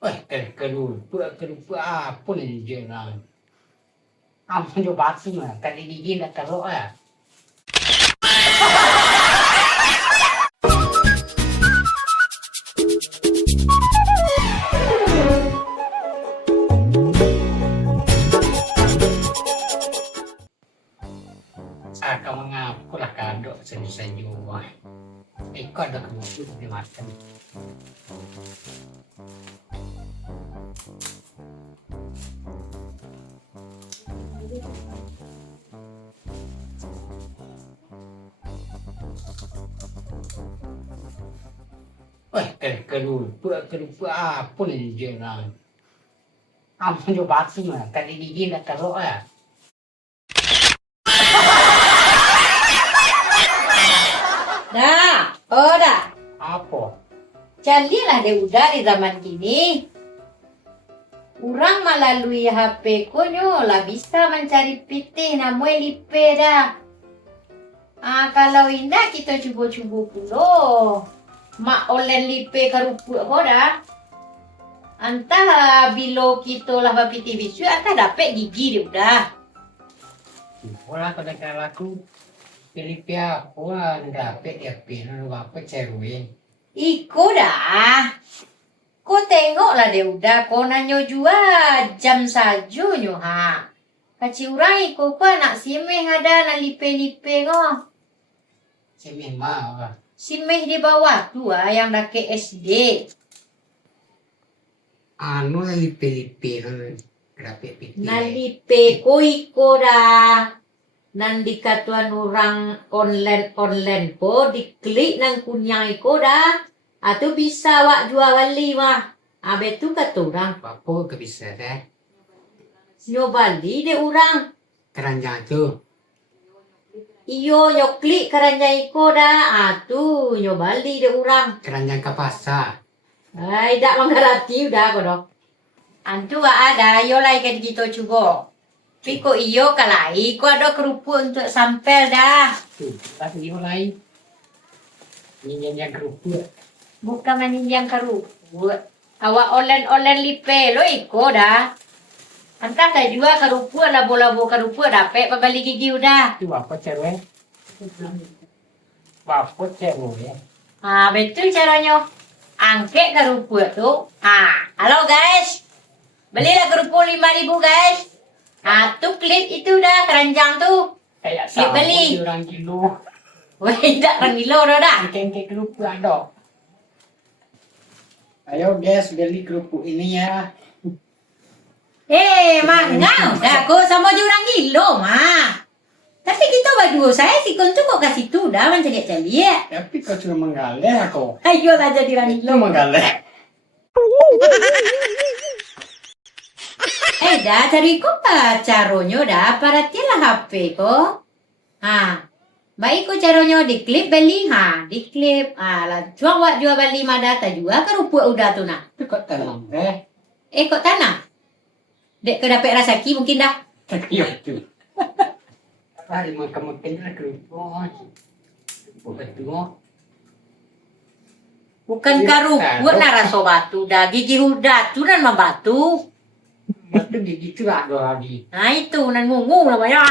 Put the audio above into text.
Kelupa apa ni je lah. Apa jo batu lah. Kali gigi nak teruk lah. Kau mengapa lah kadok senyum-senyum. Kau ada kebutuhan dia makan. Kelupa apa ni je lah. Apa jo batu lah. Kali gigi nak teruk lah. Dah, dah. Apa? Canggihlah dia udah di zaman kini. Orang melalui HP konyo lah bisa mencari PT namanya lipe dah. Kalau indah kita cuba-cuba pulo. Mak online lipe kerupuk ko dah. Antah bilo kita lah PT bisu, antah dapat gigi dia udah. Orang kau dah laku. Pilih pihak orang dapat dia pilih apa ceruin. Iko dah. Kau tengoklah dia udah. Kau nanyo jua jam saja nyo ha. Kaci orang iko ko nak simeh ada nak lipe-lipe ngo. Simeh mau lah. Simeh di bawah tu yang dah ke SD. Anu lah lipe-lipe dapat pilih. Na lipe ko iko dah. Nandi katuan orang online ko diklik nang kunyang iko dah. Atau bisa wak jual bali mah. Betu kata orang. Apa ke bisa dah? Nyo bali de orang. Keranjang tu. Iyo nyo klik keranjang iko dah. Tu nyo bali de orang. Keranjang ke pasar. Ay, dak mengerti udah ko dok. Antu ada yo lai kan kita cuba. Piko iyo kalai ko ada kerupuk untuk sampel dah. Tu, tapi mulai. Ini yang kerupuk. Bukan manin yang kerupuk. Awak online lipe lo iko dah. Antah dah juga kerupuk lah bola-bola kerupuk dapat pabali gigi udah. Tu apa cewek? Apa cewek? Betul caranya. Angkat kerupuk tu. Halo guys. Belilah kerupuk 5.000 guys. Tu klik itu dah keranjang tu. Kayak Klik sama beli. orang kilo. Weh, tak orang kilo dah. Kengkek kerupuk ada. Ayo guys, beli kerupuk ini ya. Mangau. Dah aku sama je orang kilo mah. Tapi kita berdua saya si konco kok kasih tu dah mencari-cari. Tapi kau cuma menggaleh aku. Ayolah jadi orang kilo. Itu menggaleh. Dah cari ko pa caronyo dah paratilah HP ko. Baik ko caronyo diklip beli diklip lah jual beli mada ta juga kerupuk udah tu nah. Itu kok tenang Kok tanah? Dek ke dapat rasaki mungkin dah. Iya tu. Hari makan lah kerupuk. Kerupuk. Bukan kerupuk nah rasa batu dah gigi udah tu nan membatu. Batu gigi tu ada lagi. Itu nan ngungung namanya.